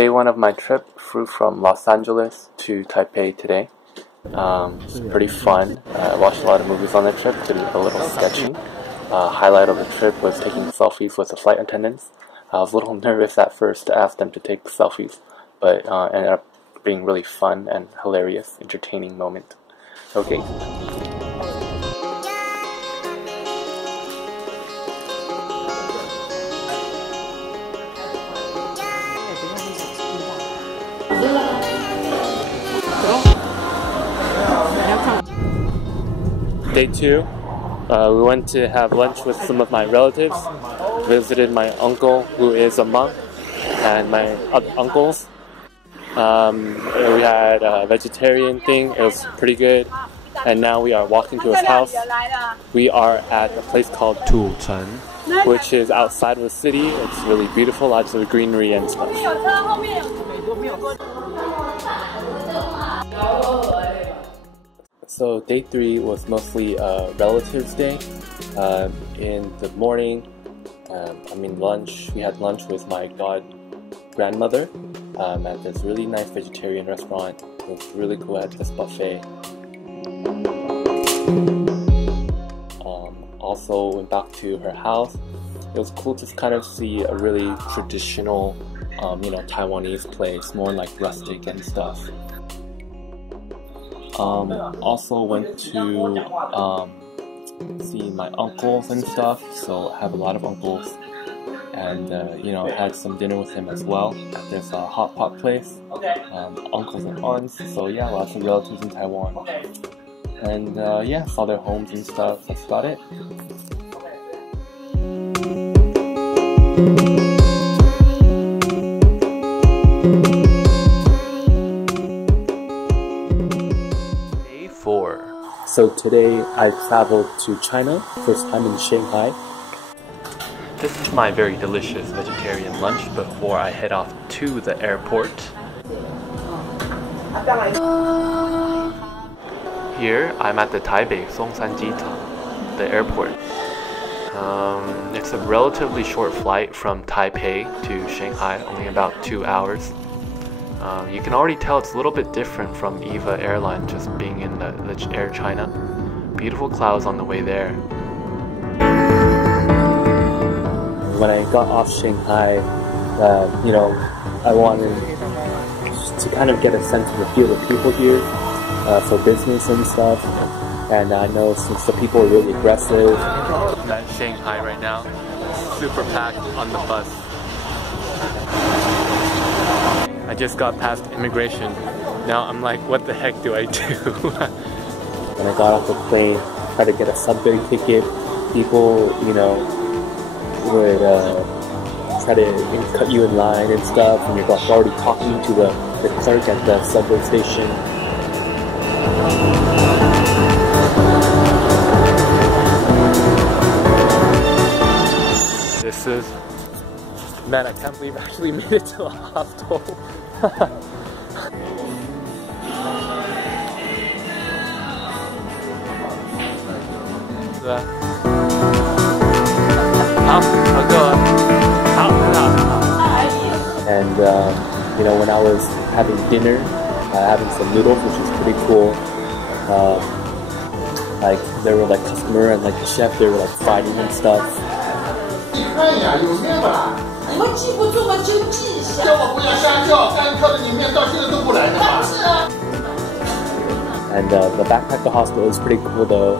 day one of my trip. Flew from Los Angeles to Taipei today. It's pretty fun. I watched a lot of movies on the trip, did a little sketching. Highlight of the trip was taking selfies with the flight attendants. I was a little nervous at first to ask them to take selfies, but ended up being really fun and hilarious, entertaining moment. Okay. Day 2, we went to have lunch with some of my relatives, visited my uncle who is a monk, and my uncles. We had a vegetarian thing, it was pretty good, and now we are walking to his house. We are at a place called Tuchen, which is outside of the city. It's really beautiful, lots of greenery and stuff. So day 3 was mostly relatives day. In the morning, lunch. We had lunch with my grandmother at this really nice vegetarian restaurant. It was really cool at this buffet. Also went back to her house. It was cool to kind of see a really traditional, Taiwanese place, more like rustic and stuff. Also went to see my uncles and stuff, so I have a lot of uncles, and had some dinner with him as well at this hot pot place. Uncles and aunts, so yeah, lots of relatives in Taiwan, and yeah, saw their homes and stuff. That's about it. So today I traveled to China, first time in Shanghai. This is my very delicious vegetarian lunch before I head off to the airport. Here I'm at the Taipei Songshan the airport. It's a relatively short flight from Taipei to Shanghai, only about 2 hours. You can already tell it's a little bit different from EVA airline, just being in the Air China. Beautiful clouds on the way there. When I got off Shanghai, I wanted to kind of get a sense of the feel of people here for business and stuff. And I know since the people are really aggressive. I'm at Shanghai right now, super packed on the bus. I just got past immigration. Now I'm like, what the heck do I do? When I got off the plane, tried to get a subway ticket, people, would try to cut you in line and stuff, and you're already talking to the clerk at the subway station. This is... Man, I can't believe I actually made it to the hostel. And when I was having dinner, having some noodles, which was pretty cool. There were customer and the chef, they were fighting and stuff. And the backpacker hostel is pretty cool though.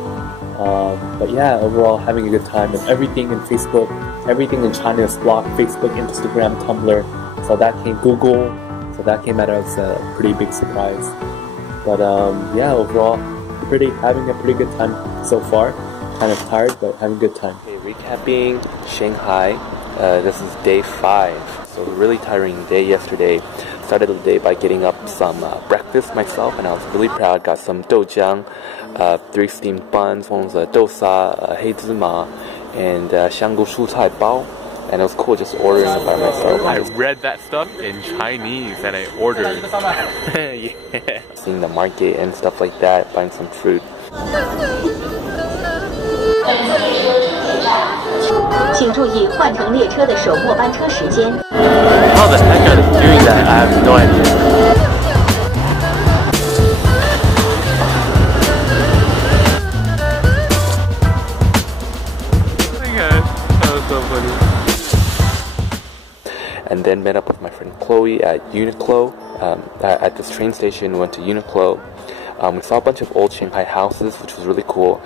But yeah, overall having a good time, and everything in Facebook, everything in China is blocked. Facebook, Instagram, Tumblr, so that came out as a pretty big surprise. But yeah, overall having a pretty good time so far. Kind of tired, but having a good time. Okay, recapping Shanghai. This is day 5, so a really tiring day yesterday. Started the day by getting up some breakfast myself, and I was really proud. Got some doujiang, 3 steamed buns, one was a dousa, heizima, and xianggu shu cai bao. And it was cool just ordering it by myself. I read that stuff in Chinese and I ordered. Yeah. Seeing the market and stuff like that, buying some fruit. 请注意换乘列车的首末班车时间。How the heck are they doing that? I friend Chloe at Uniqlo. At this train station, we went to Uniqlo. We saw a bunch of old Shanghai houses, which was really cool.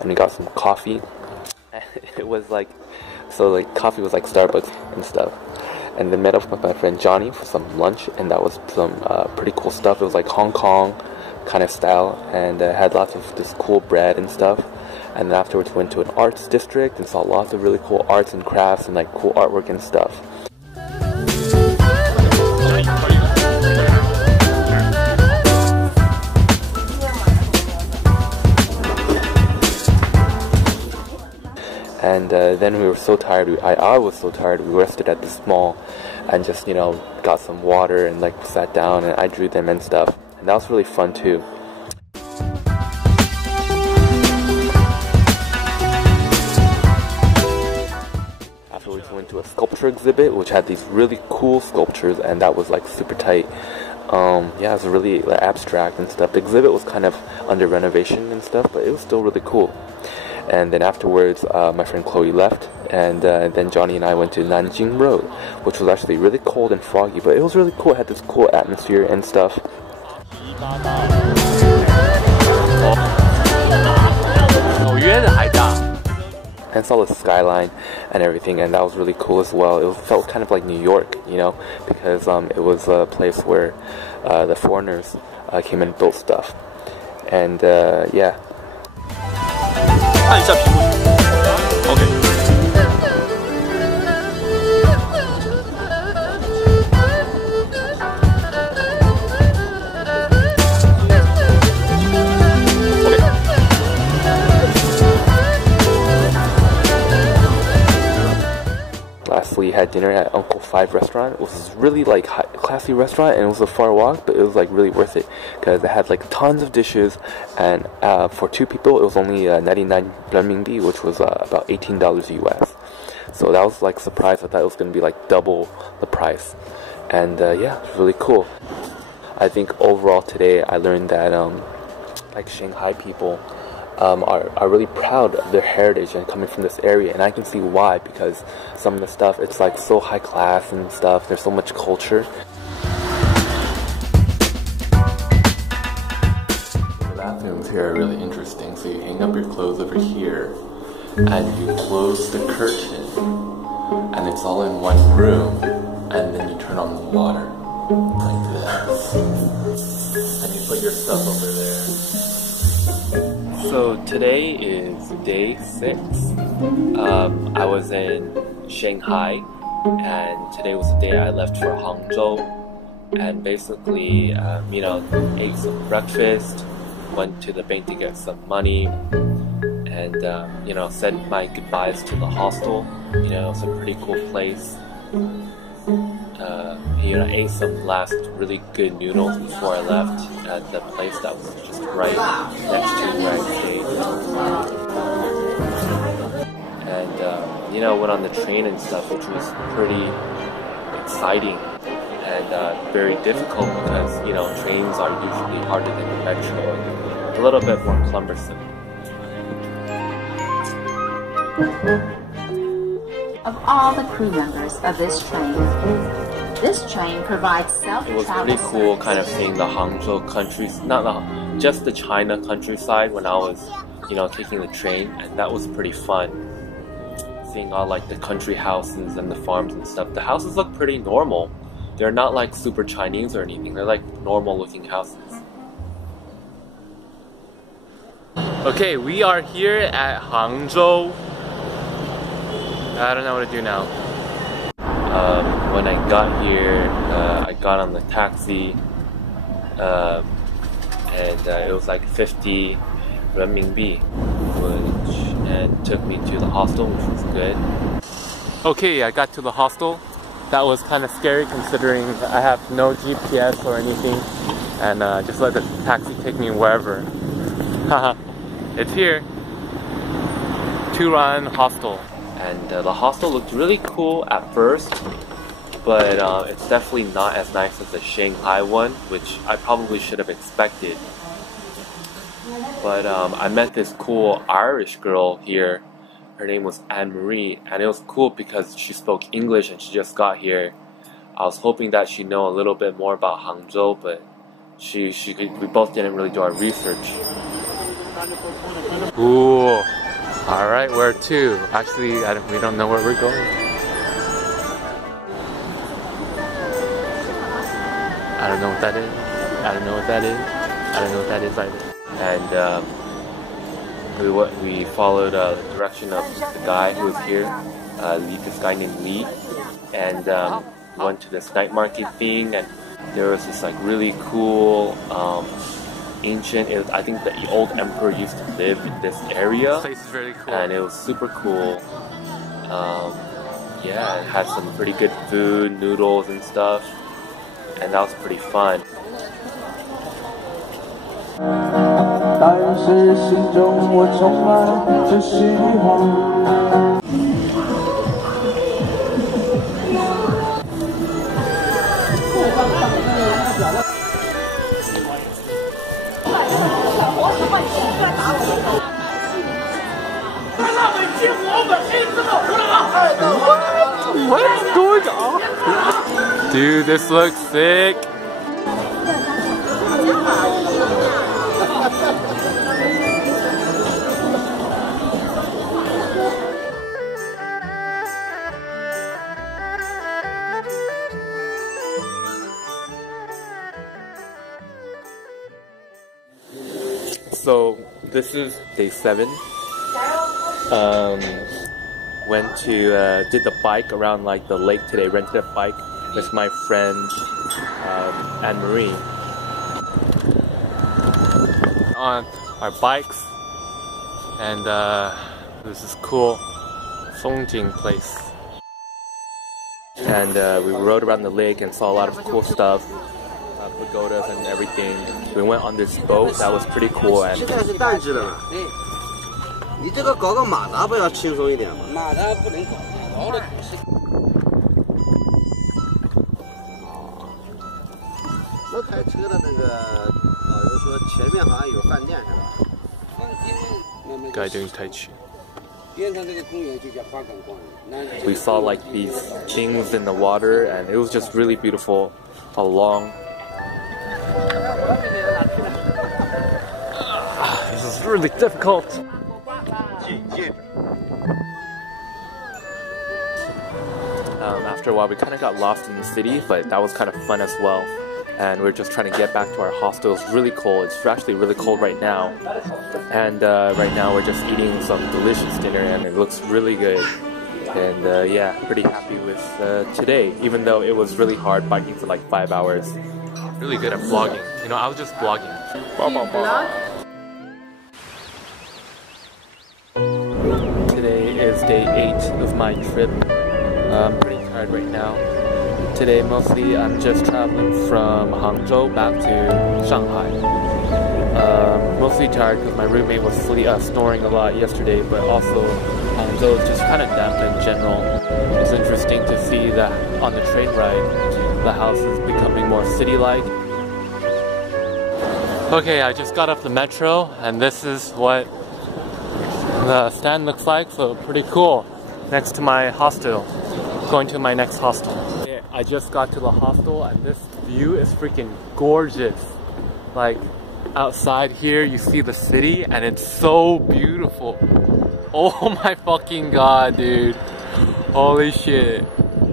And we got some coffee. It was like, so like coffee was like Starbucks and stuff. And then met up with my friend Johnny for some lunch, and that was some pretty cool stuff. It was like Hong Kong kind of style, and had lots of this cool bread and stuff. And then afterwards went to an arts district and saw lots of really cool arts and crafts and like cool artwork and stuff. And then we were so tired, I was so tired, we rested at this mall and just, you know, got some water and like sat down and I drew them and stuff. And that was really fun too. Afterwards we went to a sculpture exhibit which had these really cool sculptures, and that was like super tight. Yeah, it was really like, abstract and stuff. The exhibit was kind of under renovation and stuff, but it was still really cool. And then afterwards, my friend Chloe left, and then Johnny and I went to Nanjing Road, which was actually really cold and foggy, but it was really cool. It had this cool atmosphere and stuff. And saw the skyline and everything, and that was really cool as well. It felt kind of like New York, you know, because it was a place where the foreigners came and built stuff. And yeah. 按下屏幕。OK。Lastly, had dinner at Uncle Five restaurant. It was really like classy restaurant, and it was a far walk, but it was like really worth it because it had like tons of dishes, and for two people it was only 99 renminbi, which was about $18 US. So that was like a surprise. I thought it was gonna be like double the price, and yeah, it was really cool. I think overall today I learned that like Shanghai people are really proud of their heritage and coming from this area, and I can see why, because some of the stuff, it's like so high class and stuff. There's so much culture. The bathrooms here are really interesting. So you hang up your clothes over here and you close the curtain, and it's all in one room, and then you turn on the water like this, and you put your stuff over there. So today is day 6. I was in Shanghai, and today was the day I left for Hangzhou, and basically, you know, ate some breakfast, went to the bank to get some money, and, you know, said my goodbyes to the hostel. You know, it's a pretty cool place. You know, ate some last really good noodles before I left at the place that was just right next to where I stayed. And, you know, went on the train and stuff, which was pretty exciting and very difficult because, you know, trains are usually harder than the metro and a little bit more cumbersome. Of all the crew members of this train provides self-travel. It was pretty cool kind of seeing the Hangzhou just the China countryside when I was, you know, taking the train, and that was pretty fun. Seeing all like the country houses and the farms and stuff. The houses look pretty normal. They're not like super Chinese or anything. They're like normal looking houses. Okay, we are here at Hangzhou. I don't know what to do now. When I got here, I got on the taxi, and it was like 50 renminbi, and took me to the hostel, which was good. Okay, I got to the hostel. That was kind of scary considering I have no GPS or anything, and just let the taxi take me wherever. It's here. Turan Hostel. And the hostel looked really cool at first, but it's definitely not as nice as the Shanghai one, which I probably should have expected. But I met this cool Irish girl here. Her name was Anne-Marie, and it was cool because she spoke English and she just got here. I was hoping that she'd know a little bit more about Hangzhou, but we both didn't really do our research. Ooh, all right, where to? Actually, we don't know where we're going. I don't know what that is. I don't know what that is. I don't know what that is either. And we followed the direction of the guy who was here, this guy named Lee, and went to this night market thing, and there was this like really cool ancient, I think the old emperor used to live in this area. This place is really cool. And it was super cool. Yeah, it had some pretty good food, noodles and stuff, and that was pretty fun. 但是心中我充满着希望。What's going on? Dude, this looks sick. So this is day 7. Went to did the bike around like the lake today. Rented a bike with my friend Anne-Marie on our bikes, and this is cool Songjing place. And we rode around the lake and saw a lot of cool stuff. Pagodas and everything. We went on this boat that was pretty cool. And 你这个搞个马达不要轻松一点吗？马达不能搞，搞的可是。那开车的那个导游说前面好像有饭店是吧？饭店。Guy doing Tai Chi. 边上这个公园就叫花岗公园。We saw like these things in the water, and it was just really beautiful all along. This is really difficult. After a while, we kind of got lost in the city, but that was kind of fun as well. And we're just trying to get back to our hostel. It's really cold. It's actually really cold right now. And right now, we're just eating some delicious dinner, and it looks really good. And yeah, pretty happy with today, even though it was really hard biking for like 5 hours. Really good at vlogging. You know, I was just vlogging. Today is day 8 of my trip. I'm pretty tired right now. Today mostly I'm just traveling from Hangzhou back to Shanghai. Mostly tired because my roommate was snoring a lot yesterday, but also Hangzhou is just kind of damp in general. It's interesting to see that on the train ride, the house is becoming more city-like. Okay, I just got off the metro, and this is what the stand looks like, so pretty cool. Next to my hostel. Going to my next hostel. Okay, I just got to the hostel, and this view is freaking gorgeous. Like, outside here you see the city, and it's so beautiful. Oh my fucking god, dude. Holy shit.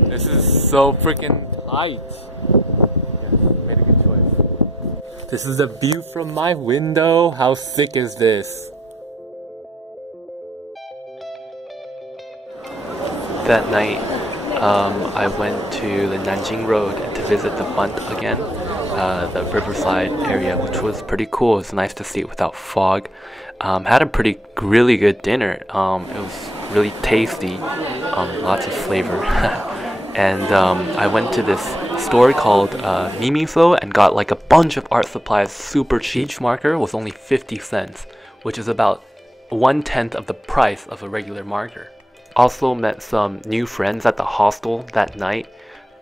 This is so freaking tight. Yes, made a good choice. This is the view from my window. How sick is this? That night, I went to the Nanjing Road to visit the Bunt again, the riverside area, which was pretty cool. It's nice to see it without fog. Had a really good dinner. It was really tasty, lots of flavor. And I went to this store called Mimiso and got like a bunch of art supplies, super cheap. Each marker was only 50 cents, which is about 1/10 of the price of a regular marker. Also met some new friends at the hostel that night.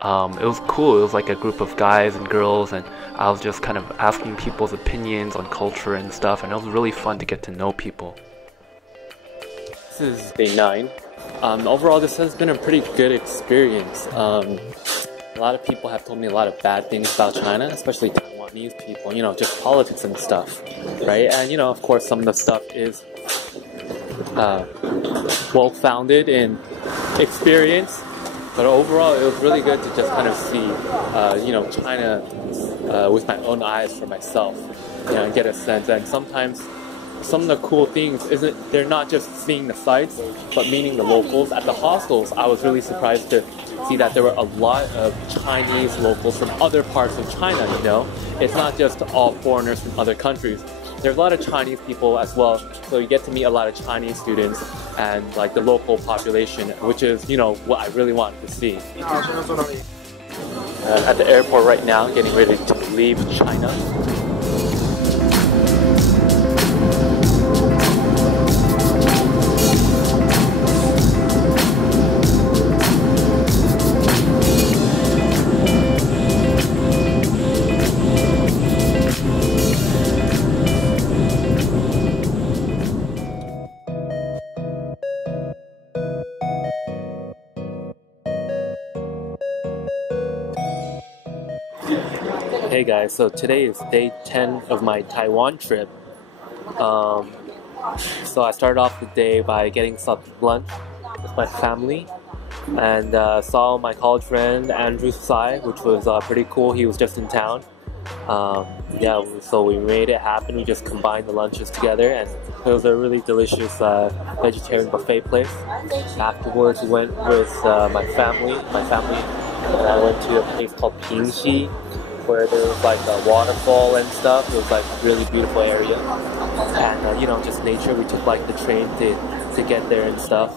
It was cool. It was like a group of guys and girls, and I was just kind of asking people's opinions on culture and stuff, and it was really fun to get to know people. This is day 9. Overall, this has been a pretty good experience. A lot of people have told me a lot of bad things about China, especially Taiwanese people, you know, just politics and stuff, right? And, you know, of course, some of the stuff is well-founded in experience, but overall, it was really good to just kind of see, you know, China with my own eyes for myself, you know, and get a sense. And sometimes some of the cool things they're not just seeing the sights, but meeting the locals. At the hostels, I was really surprised to see that there were a lot of Chinese locals from other parts of China, you know. It's not just all foreigners from other countries. There's a lot of Chinese people as well, so you get to meet a lot of Chinese students and like the local population, which is, you know, what I really wanted to see. At the airport right now, getting ready to leave China. Hey guys, so today is day 10 of my Taiwan trip. So I started off the day by getting some lunch with my family, and saw my college friend Andrew Tsai, which was pretty cool. He was just in town. Yeah, so we made it happen. We just combined the lunches together, and it was a really delicious vegetarian buffet place. Afterwards, we went with my family, and I went to a place called Pingxi, where there was like a waterfall and stuff. It was like a really beautiful area, and you know, just nature. We took like the train to get there and stuff.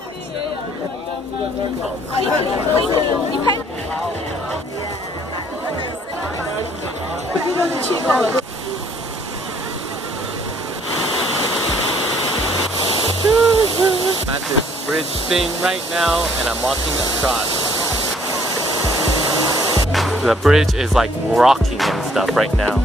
I'm at this bridge thing right now, and I'm walking across. The bridge is like rocking and stuff right now.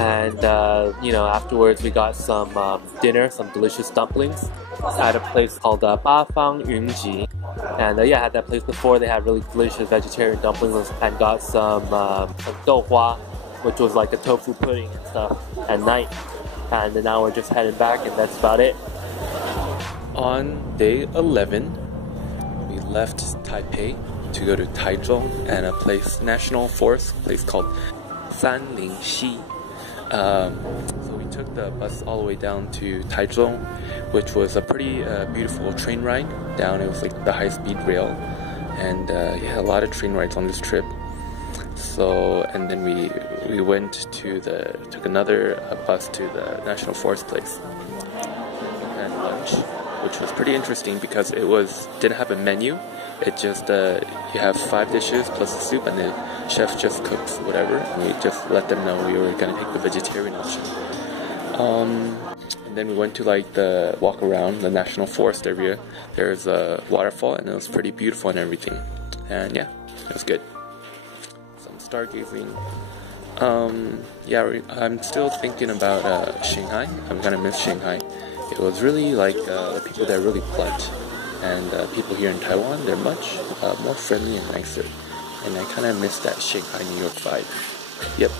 And you know, afterwards we got some dinner, some delicious dumplings at a place called Ba Fang Yunji. And yeah, I had that place before. They had really delicious vegetarian dumplings, and got some douhua, which was like a tofu pudding and stuff at night. And then now we're just heading back, and that's about it. On day 11, we left Taipei to go to Taichung and a place, national forest place called Sanlingxi. So we took the bus all the way down to Taichung, which was a pretty beautiful train ride down. It was like the high-speed rail, and yeah, a lot of train rides on this trip. So, and then we went to took another bus to the national forest place. We had lunch, which was pretty interesting because it didn't have a menu. It just you have 5 dishes plus a soup, and the chef just cooks whatever. And we just let them know we were gonna take the vegetarian option. And then we went to like the walk around the national forest area. There's a waterfall, and it was pretty beautiful and everything. And yeah, it was good. Some stargazing. Yeah, I'm still thinking about Shanghai. I'm gonna miss Shanghai. It was really like the people there are really polite, and people here in Taiwan, they're much more friendly and nicer. And I kind of miss that Shanghai, New York vibe. Yep.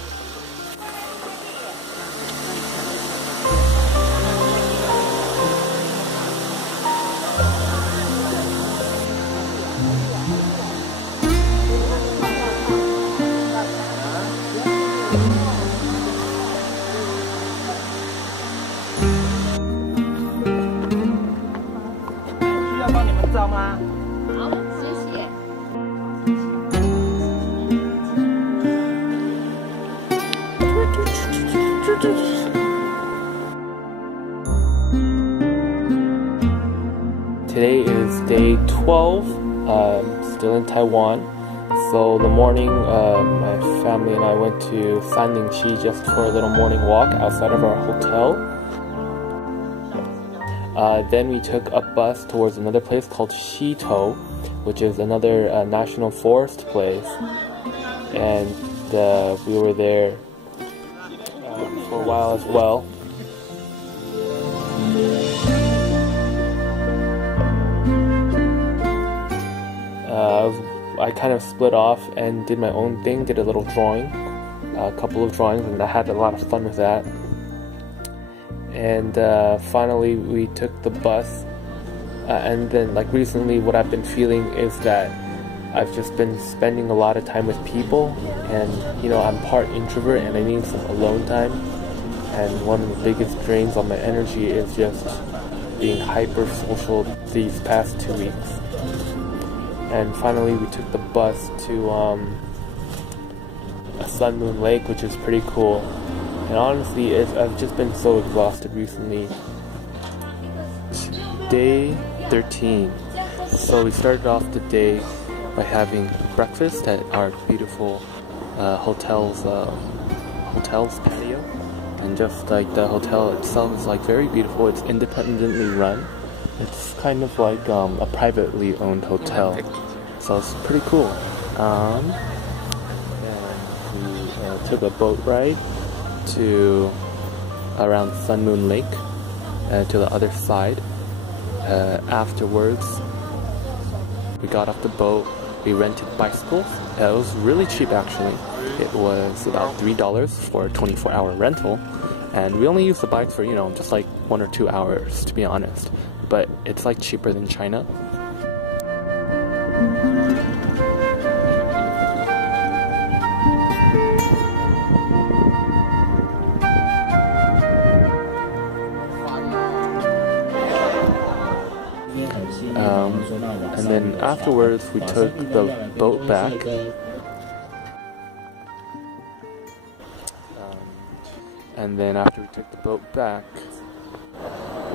today is day 12, still in Taiwan. So the morning, my family and I went to Sanlingqi just for a little morning walk outside of our hotel. Then we took a bus towards another place called Xitou, which is another national forest place. And we were there for a while as well. I kind of split off and did my own thing, did a little drawing, a couple of drawings, and I had a lot of fun with that. And finally we took the bus, and then like recently what I've been feeling is that I've just been spending a lot of time with people, and you know, I'm part introvert and I need some alone time, and one of the biggest drains on my energy is just being hyper social these past 2 weeks. And finally we took the bus to a Sun Moon Lake, which is pretty cool. And honestly, I've just been so exhausted recently. Day 13. So we started off the day by having breakfast at our beautiful hotel's patio. And just like the hotel itself is like very beautiful. It's independently run. It's kind of like a privately owned hotel, so it's pretty cool. And we took a boat ride to around Sun Moon Lake, to the other side. Afterwards, we got off the boat. We rented bicycles. It was really cheap actually. It was about $3 for a 24-hour rental, and we only used the bikes for, you know, just like 1 or 2 hours, to be honest. But it's like cheaper than China. And then afterwards we took the boat back. And then after we took the boat back,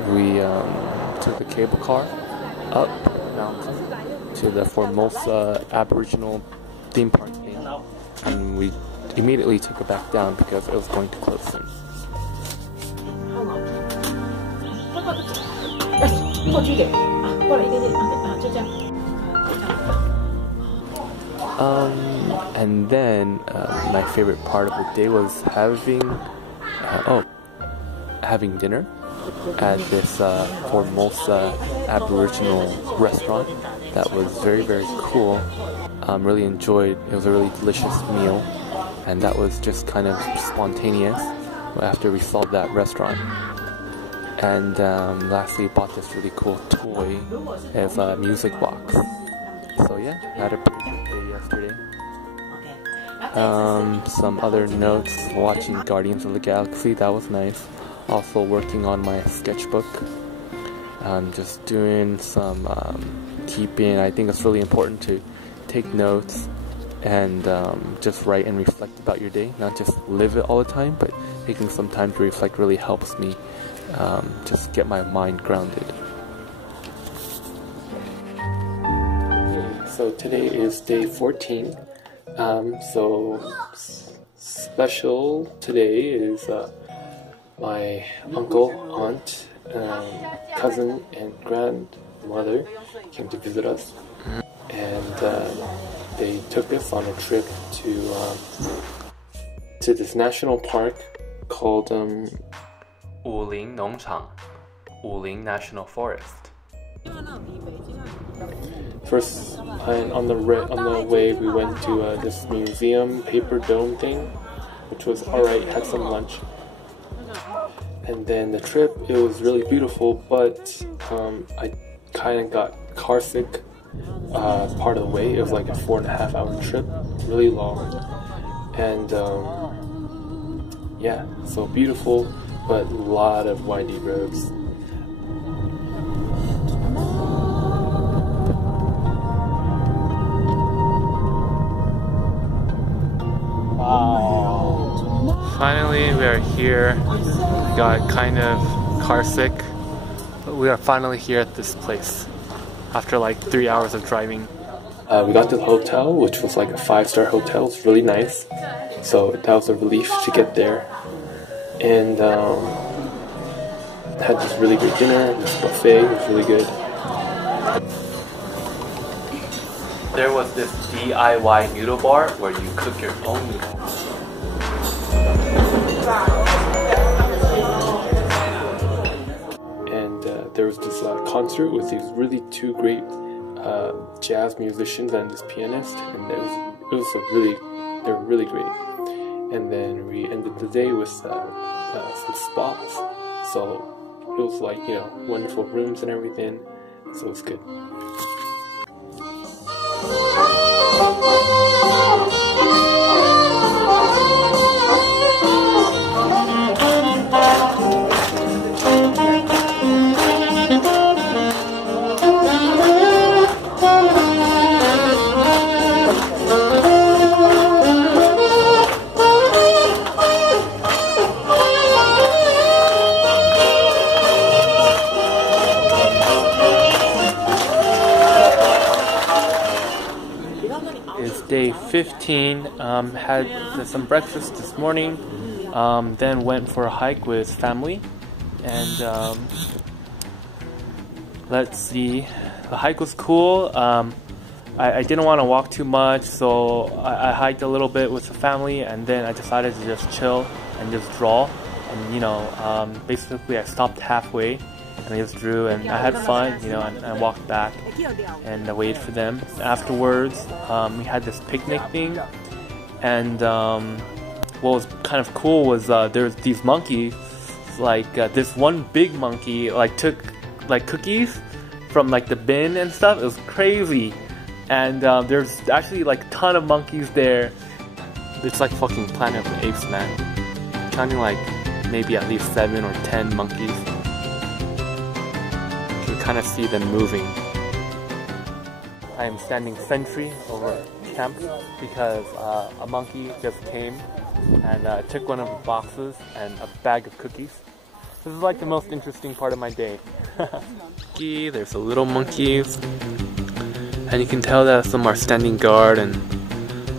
we took the cable car up mountain to the Formosa Aboriginal theme park thing, and we immediately took it back down because it was going to close soon. And then my favorite part of the day was having dinner at this Formosa Aboriginal restaurant that was very, very cool. Really enjoyed. It was a really delicious meal, and that was just kind of spontaneous after we saw that restaurant. And lastly, bought this really cool toy as a music box. So yeah, had a pretty good day yesterday. Some other notes: watching Guardians of the Galaxy, that was nice. Also working on my sketchbook. Just doing some keeping. I think it's really important to take notes and just write and reflect about your day. Not just live it all the time, but taking some time to reflect really helps me just get my mind grounded. So today is day 14. So special today is my uncle, aunt, cousin, and grandmother came to visit us, and they took us on a trip to this national park called Wuling Nongchang, Wuling National Forest. First, on the way, we went to this museum paper dome thing, which was alright. Had some lunch, and then the trip, it was really beautiful, but I kind of got car sick part of the way. It was like a 4.5 hour trip, really long, and yeah, so beautiful, but a lot of windy roads. Finally, we are here. We got kind of car sick, but we are finally here at this place. after like 3 hours of driving. We got to the hotel, which was like a 5-star hotel. It's really nice. So that was a relief to get there. And had this really great dinner. This buffet was really good. There was this DIY noodle bar where you cook your own noodles. And there was this concert with these really two great jazz musicians and this pianist, and they were really great. And then we ended the day with some spas, so it was like, you know, wonderful rooms and everything, so it was good. Day 15, had some breakfast this morning, then went for a hike with family, and let's see, the hike was cool. I didn't want to walk too much, so I hiked a little bit with the family, and then I decided to just chill and just draw, and you know, basically I stopped halfway and I just drew, and I had fun, you know, and I walked back and I waited for them. Afterwards, we had this picnic thing, and what was kind of cool was there's these monkeys, like this one big monkey like took like cookies from like the bin and stuff. It was crazy, and there's actually like a ton of monkeys there. It's like fucking Planet of the Apes, man. Counting like maybe at least 7 or 10 monkeys. You can kind of see them moving. I am standing sentry over camp because a monkey just came and took one of the boxes and a bag of cookies. This is like the most interesting part of my day. There's the little monkeys, and you can tell that some are standing guard and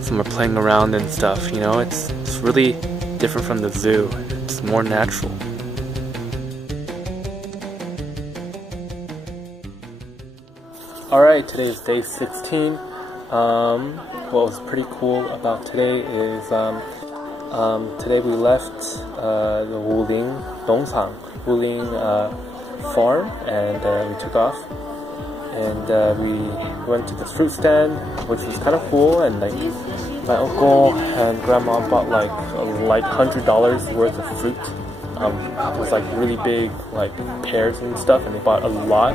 some are playing around and stuff, you know. It's really different from the zoo. It's more natural. Alright, today is day 16. What was pretty cool about today is today we left the Wuling farm, and we took off, and we went to the fruit stand, which was kind of cool, and like my uncle and grandma bought like $100 worth of fruit. It was like really big, like pears and stuff, and they bought a lot.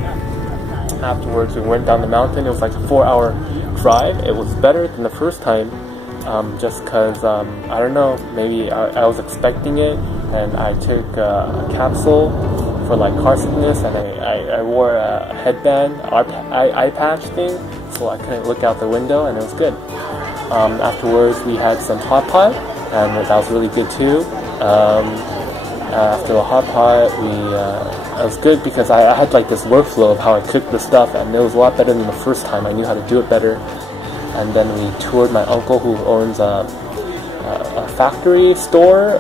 Afterwards, we went down the mountain. It was like a 4-hour drive. It was better than the first time, just because I don't know, maybe I was expecting it, and I took a capsule for like car sickness, and I wore a headband, eye patch thing, so I couldn't look out the window, and it was good. Afterwards, we had some hot pot, and that was really good too. After the hot pot, it was good because I had like this workflow of how I cooked the stuff, and it was a lot better than the first time. I knew how to do it better. And then we toured my uncle, who owns a factory store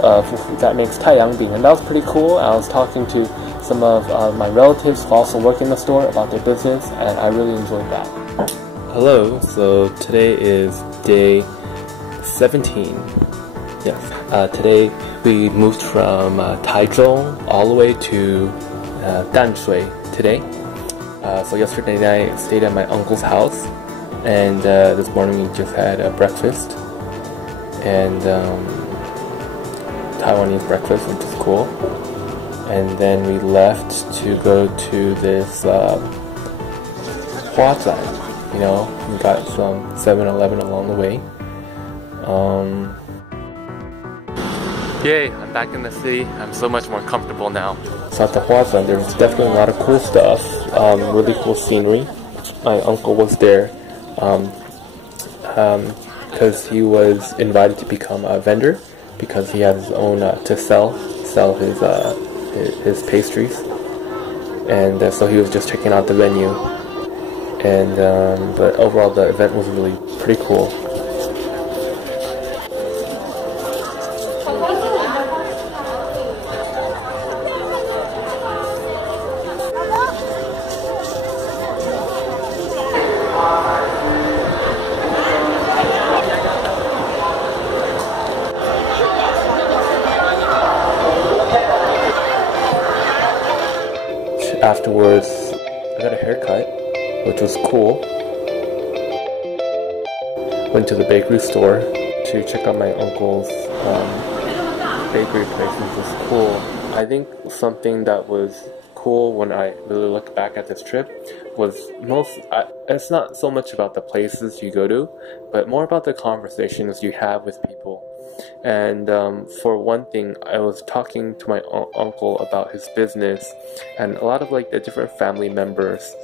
that makes Taiyangbing, and that was pretty cool. I was talking to some of my relatives who also work in the store about their business, and I really enjoyed that. Hello, so today is day 17. Yes, today we moved from Taichung all the way to Danshui today. So yesterday night I stayed at my uncle's house, and this morning we just had a breakfast, and Taiwanese breakfast, which is cool. And then we left to go to this Huazan, you know, we got some 7-Eleven along the way. Yay, I'm back in the city. I'm so much more comfortable now. So at the Huazan, there's definitely a lot of cool stuff, really cool scenery. My uncle was there because he was invited to become a vendor, because he has his own to sell his pastries, and so he was just checking out the venue. And but overall the event was really pretty cool. Afterwards, I got a haircut, which was cool. Went to the bakery store to check out my uncle's bakery place, which was cool. I think something that was cool when I really look back at this trip was it's not so much about the places you go to, but more about the conversations you have with people. And for one thing, I was talking to my uncle about his business and a lot of like the different family members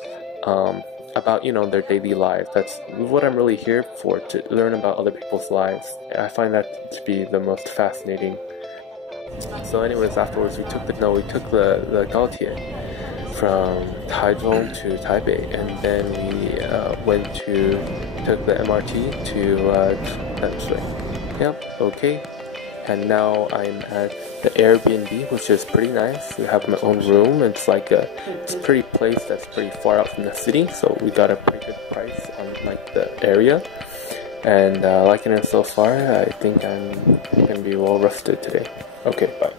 about, you know, their daily lives. That's what I'm really here for, to learn about other people's lives. I find that to be the most fascinating. So anyways, afterwards we took the Gaotie from Taichung to Taipei, and then we took the MRT to Danshui. Yep, okay. And now I'm at the Airbnb, which is pretty nice. We have my own room. It's like it's a pretty place that's pretty far out from the city, so we got a pretty good price on like the area. And liking it so far. I think I'm gonna be well rested today. Okay, bye.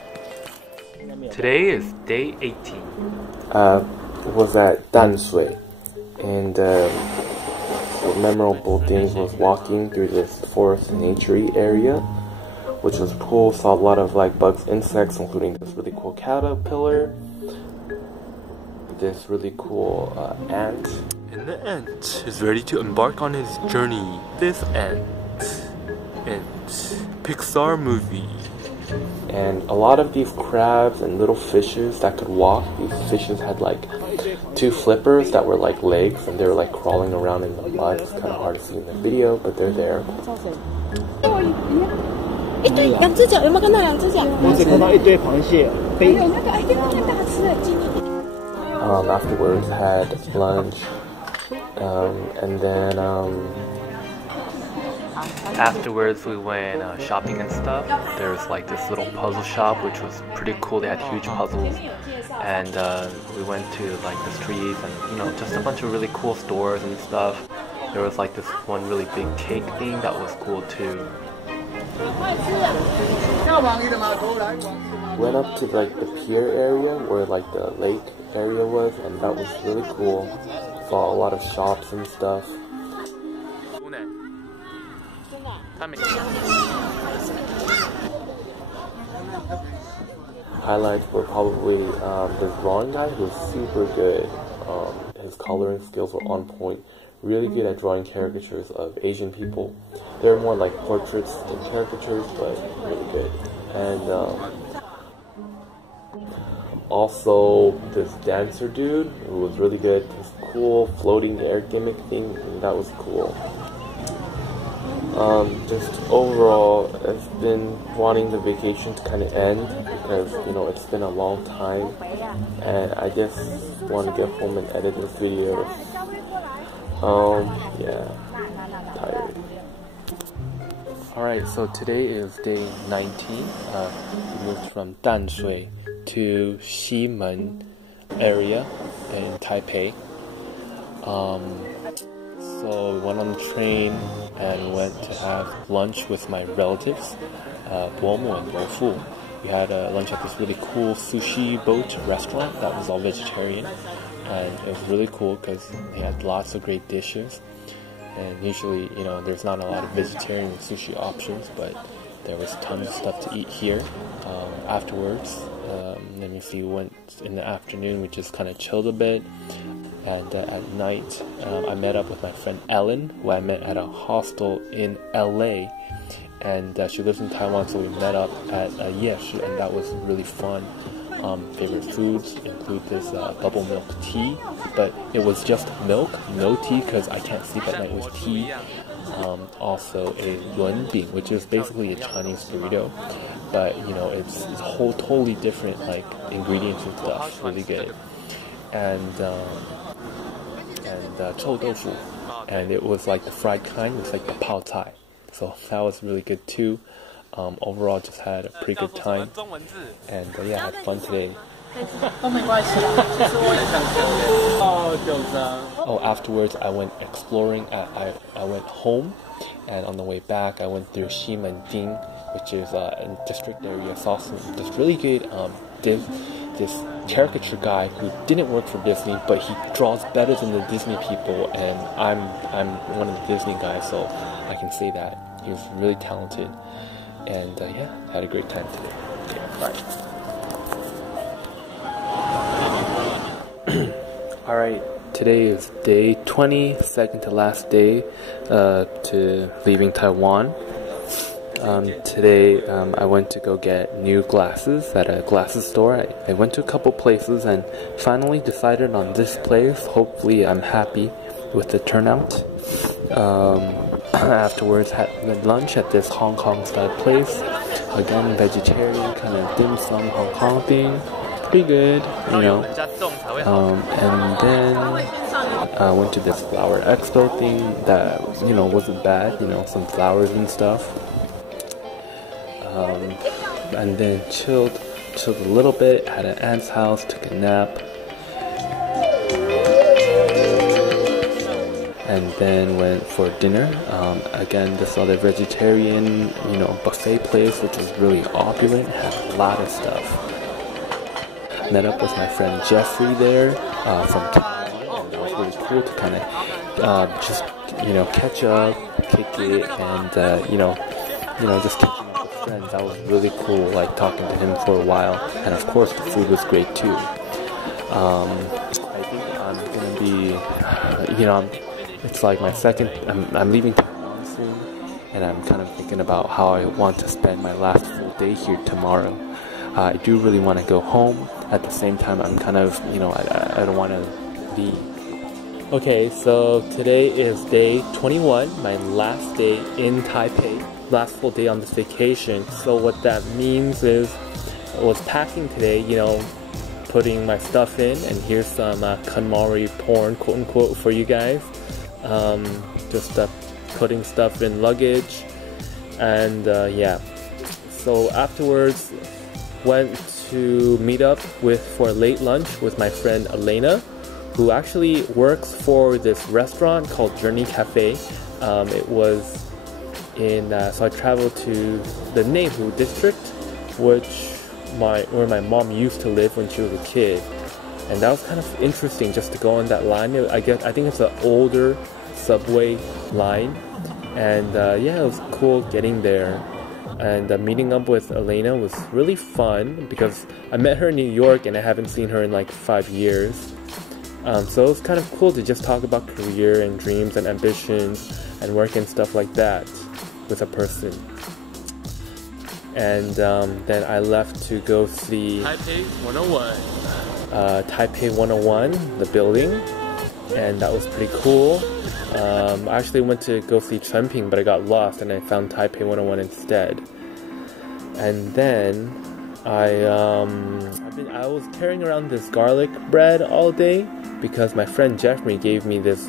Today is day 18. Was at Danshui, and the memorable things was walking through this forest naturey area, which was cool. Saw a lot of like bugs, insects, including this really cool caterpillar, this really cool ant. And the ant is ready to embark on his journey. This ant. Pixar movie. And a lot of these crabs and little fishes that could walk. These fishes had like 2 flippers that were like legs, and they were like crawling around in the mud. It's kind of hard to see in the video, but they're there. Afterwards had lunch, and then afterwards we went shopping and stuff. There was like this little puzzle shop which was pretty cool. They had huge puzzles, and we went to like the streets and, you know, just a bunch of really cool stores and stuff. There was like this one really big cake thing that was cool too. Went up to like the pier area where like the lake area was, and that was really cool. Saw a lot of shops and stuff. Highlights were probably this drawing guy who was super good. His coloring skills were on point. Really good at drawing caricatures of Asian people. They were more like portraits than caricatures, but really good. And also this dancer dude who was really good. This cool floating air gimmick thing, and that was cool. Just overall, I've been wanting the vacation to kind of end because, you know, it's been a long time, and I just want to get home and edit this video. Yeah, tired. Alright, so today is day 19. We moved from Danshui to Ximen area in Taipei. So we went on the train and went to have lunch with my relatives, Bomo and Bofu. We had lunch at this really cool sushi boat restaurant that was all vegetarian, and it was really cool because they had lots of great dishes. And usually, you know, there's not a lot of vegetarian sushi options, but there was tons of stuff to eat here. Afterwards, let me see, we went in the afternoon, we just kind of chilled a bit. And at night, I met up with my friend Ellen, who I met at a hostel in LA. And she lives in Taiwan, so we met up at Yeshi, and that was really fun. Favorite foods include this bubble milk tea, but it was just milk, no tea, because I can't sleep at night with tea. Also a yuanbing, which is basically a Chinese burrito, but you know, it's whole totally different like ingredients and stuff. Really good. And 臭豆腐, and it was like the fried kind. It was like the pao tai, so that was really good too. Overall, just had a pretty good time, and yeah, had fun today. Oh, afterwards I went exploring. I went home, and on the way back I went through Ximending, which is a district area. It's also this really good this caricature guy who didn't work for Disney, but he draws better than the Disney people, and I'm one of the Disney guys, so I can say that he was really talented. And yeah, had a great time today. Okay, bye. Alright, today is day 20, second to last day to leaving Taiwan. Today I went to go get new glasses at a glasses store. I went to a couple places and finally decided on this place. Hopefully I'm happy with the turnout. Afterwards had lunch at this Hong Kong style place. Again, vegetarian kind of dim sum Hong Kong thing. Pretty good, you know. And then I went to this flower expo thing that, you know, wasn't bad, you know, some flowers and stuff. And then chilled a little bit, had an aunt's house, took a nap. And then went for dinner. Again, this other vegetarian, you know, buffet place, which was really opulent, had a lot of stuff. Met up with my friend Jeffrey there from Taiwan, and that was really cool to kind of just, you know, catch up, kick it, and you know, just catching up with friends. That was really cool, like talking to him for a while, and of course the food was great too. I think I'm gonna be, you know, it's like my second. I'm leaving Taiwan soon, and I'm kind of thinking about how I want to spend my last full day here tomorrow. I do really want to go home. At the same time, I'm kind of, you know, I don't want to leave. Okay, so today is day 21, my last day in Taipei. Last full day on this vacation. So what that means is I was packing today, you know, putting my stuff in, and here's some KonMari porn, quote unquote, for you guys. Just putting stuff in luggage, and yeah. So afterwards, went to meet up for a late lunch with my friend Elena, who actually works for this restaurant called Journey Cafe. It was in so I traveled to the Neihu district, where my mom used to live when she was a kid, and that was kind of interesting just to go on that line. I think it's an older subway line, and yeah, it was cool getting there. And meeting up with Elena was really fun because I met her in New York and I haven't seen her in like 5 years. So it was kind of cool to just talk about career and dreams and ambitions and work and stuff like that with a person. And then I left to go see Taipei 101. Taipei 101, the building, and that was pretty cool. I actually went to go see Chenping, but I got lost and I found Taipei 101 instead. And then I was carrying around this garlic bread all day because my friend Jeffrey gave me this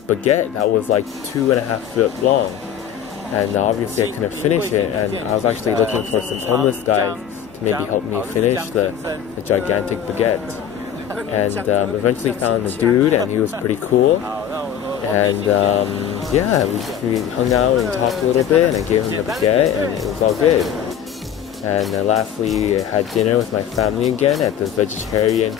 baguette that was like 2.5 feet long, and obviously I couldn't finish it, and I was actually looking for some homeless guys to maybe help me finish the gigantic baguette. And eventually found a dude, and he was pretty cool. And yeah, we hung out and talked a little bit, and I gave him the baguette, and it was all good. And lastly, I had dinner with my family again at this vegetarian.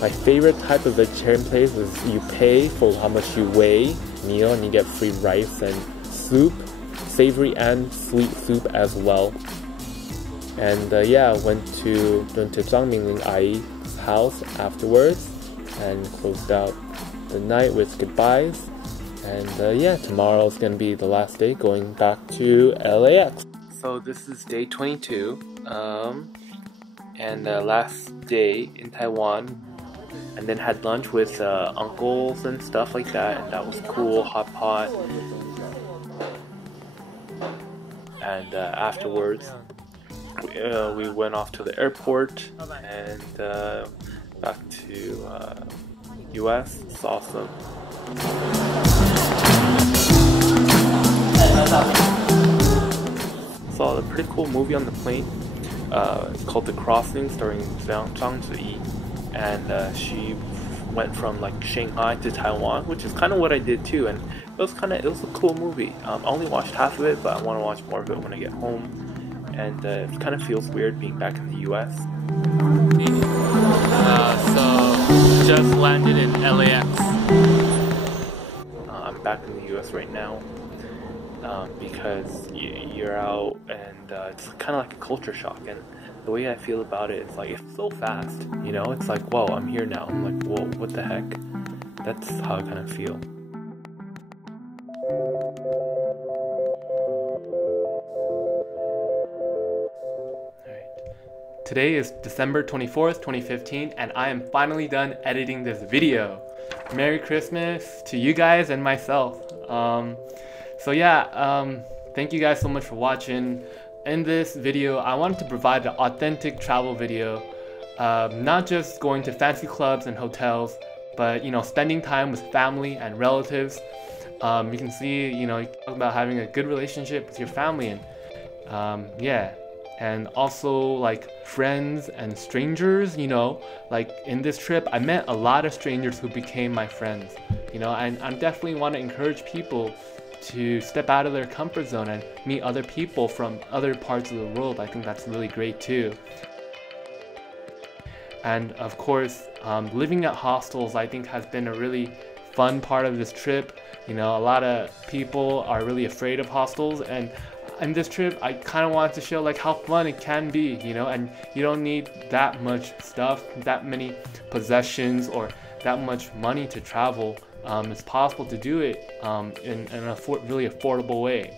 My favorite type of vegetarian place is you pay for how much you weigh meal, and you get free rice and soup, savory and sweet soup as well. And yeah, went to Zhang Mingling Ai's house afterwards and closed out the night with goodbyes. And yeah, tomorrow's gonna be the last day going back to LAX. So this is day 22, and last day in Taiwan, and then had lunch with uncles and stuff like that, and that was cool, hot pot. And afterwards, we went off to the airport and back to US. It's awesome. Saw a pretty cool movie on the plane. It's called The Crossing, starring Zhang Ziyi, and she went from like Shanghai to Taiwan, which is kind of what I did too, and it was a cool movie. I only watched half of it, but I want to watch more of it when I get home, and it kind of feels weird being back in the US. So just landed in LAX. I'm back in the US right now. Because you're out, and it's kind of like a culture shock, and the way I feel about it is like it's so fast, you know. It's like, whoa, I'm here now. I'm like, whoa, what the heck? That's how I kind of feel. Alright. Today is December 24th, 2015, and I am finally done editing this video. Merry Christmas to you guys and myself. So yeah, thank you guys so much for watching. In this video, I wanted to provide an authentic travel video, not just going to fancy clubs and hotels, but you know, spending time with family and relatives. You can see, you know, you talk about having a good relationship with your family, and yeah, and also like friends and strangers. You know, like in this trip, I met a lot of strangers who became my friends. You know, and I definitely want to encourage people to step out of their comfort zone and meet other people from other parts of the world. I think that's really great too. And of course, living at hostels I think has been a really fun part of this trip. You know, a lot of people are really afraid of hostels, and in this trip I kind of want to show like how fun it can be, you know, and you don't need that much stuff, that many possessions, or that much money to travel. It's possible to do it in a really affordable way.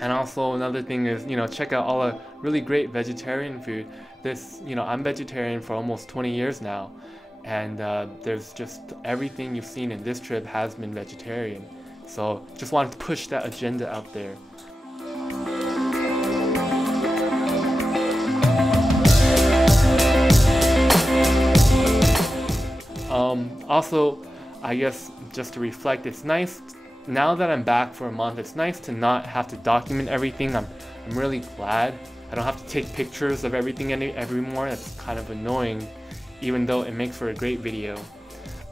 And also another thing is, you know, check out all the really great vegetarian food. You know, I'm vegetarian for almost 20 years now, and there's just everything you've seen in this trip has been vegetarian. So just wanted to push that agenda out there. Also, I guess just to reflect, it's nice now that I'm back for a month. It's nice to not have to document everything. I'm really glad I don't have to take pictures of everything evermore. That's kind of annoying, even though it makes for a great video.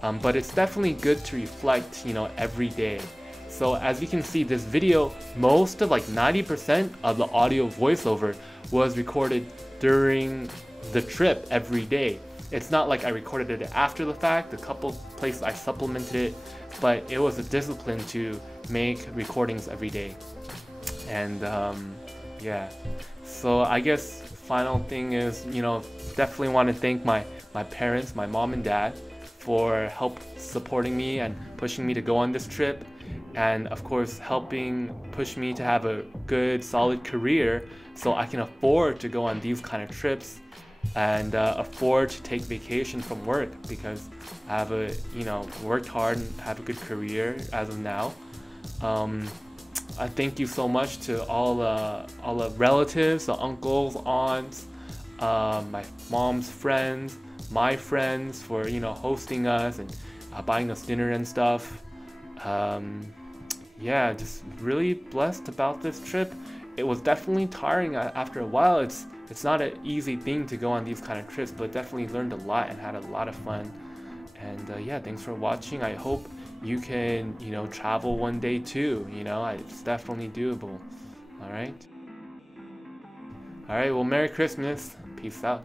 But it's definitely good to reflect, you know, every day. So as you can see, this video, most of like 90% of the audio voiceover was recorded during the trip every day. It's not like I recorded it after the fact. A couple places I supplemented it, but it was a discipline to make recordings every day. And yeah, so I guess final thing is, you know, definitely want to thank my parents, my mom and dad, for help supporting me and pushing me to go on this trip, and of course helping push me to have a good solid career so I can afford to go on these kind of trips and afford to take vacation from work, because I have worked hard and have a good career as of now. I thank you so much to all the relatives, the uncles, aunts, my mom's friends, my friends for, you know, hosting us and buying us dinner and stuff. Yeah, just really blessed about this trip. It was definitely tiring after a while. It's not an easy thing to go on these kind of trips, but definitely learned a lot and had a lot of fun. And yeah, thanks for watching. I hope you can, you know, travel one day too. You know, it's definitely doable. All right, well, Merry Christmas. Peace out.